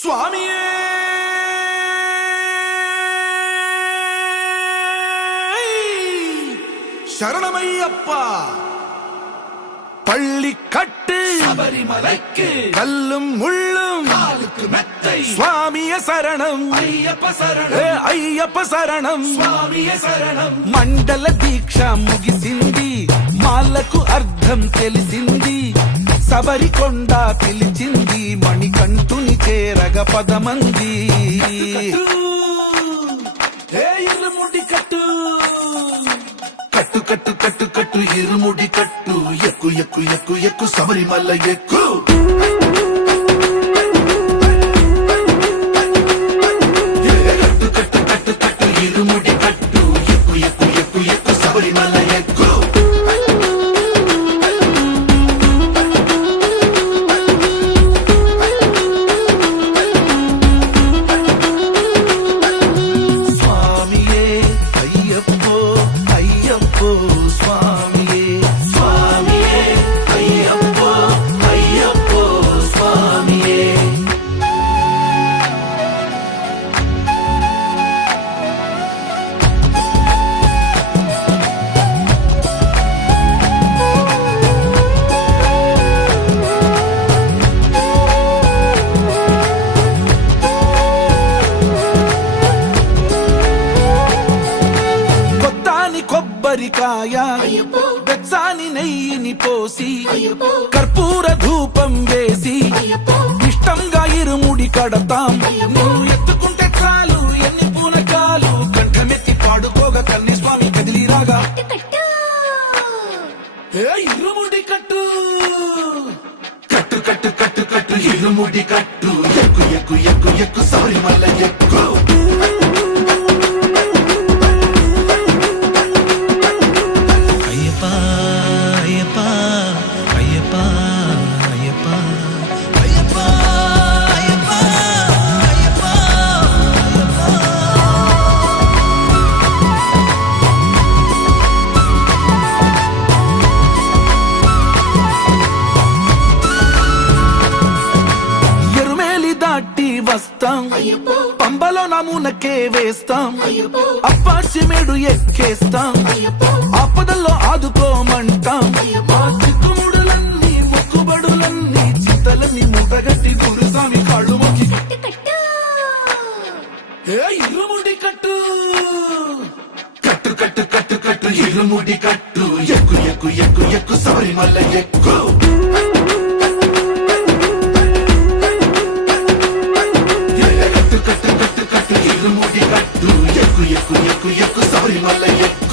சுவாமியே சரணமையப்பா. பள்ளி கட்டு சபரிமலைக்கு கல்லும் முள்ளும் காலுக்கு மெத்தை சுவாமிய சரணம் ஐயப்ப சரணம் అయ్యప్ప శరణం స్వామియ శరణం. మండల దీక్ష ముగిసింది, మాలకు అర్థం తెలిసింది, శబరికొండ పిలిచింది, మణికంఠుని చేరగ పదమంది. ఇరుముడి కట్టు కట్టు కట్టు కట్టు కట్టు ఇరుముడి కట్టు, ఎక్కు ఎక్కు ఎక్కు ఎక్కు శబరిమల ఎక్కు. కట్టు కట్టు కట్టు కట్టు ఇరుముడి కట్టు, ఎక్కు ఎక్కు ఎక్కు ఎక్కు శబరిమల ఎక్కు. స్వామియే అయ్యప్పో అయ్యప్పో స్వామియే స్వామియే అయ్యప్పో అయ్యప్పో స్వామియే. కొత్తాని కొబ్బరికాయ వెచ్చాని నెయ్యిని పోసి కర్పూర ధూపం వేసి ఇష్టంగా ఇరుముడి కడతాం. నువ్వు ఎత్తుకుంటే చాలు ఎన్ని పూనకాలు, కంఠమెత్తి పాడుకోగా కన్ని స్వామి కదిలిరాగా. ఇరుముడి కట్టు కట్టు కట్టు కట్టు కట్టు ఇరుముడి కట్టు, ఎక్కు ఎక్కు ఎక్కు ఎక్కు శబరిమల ఎక్కు. అయ్యప్ప అయ్యప్ప అయ్యప్ప అయ్యప్ప అయ్యప్ప అయ్యప్ప అయ్యప్ప ఎరుమేలి దాటి వస్తాం, పంబలో నమూనకే వేస్తాం, అప్పాచిమేడు ఎక్కేస్తాం, ఆపదల్లో ఆదుకోమంటాం. మా చిక్కుముడులన్నీ మొక్కుబడులన్నీ చింతలన్నీ మూటగట్టి గురుస్వామి కాళ్ళు మొక్కి ఇరుముడి కట్టు కట్టు కట్టు కట్టు కట్టు ఇరుముడి కట్టు, ఎక్కు ఎక్కు ఎక్కు ఎక్కు శబరిమల ఎక్కు. కట్టు కట్టు కట్టు కట్టు ఇరుముడి కట్టు, ఎక్కు ఎక్కు ఎక్కు ఎక్కు శబరిమల ఎక్కు.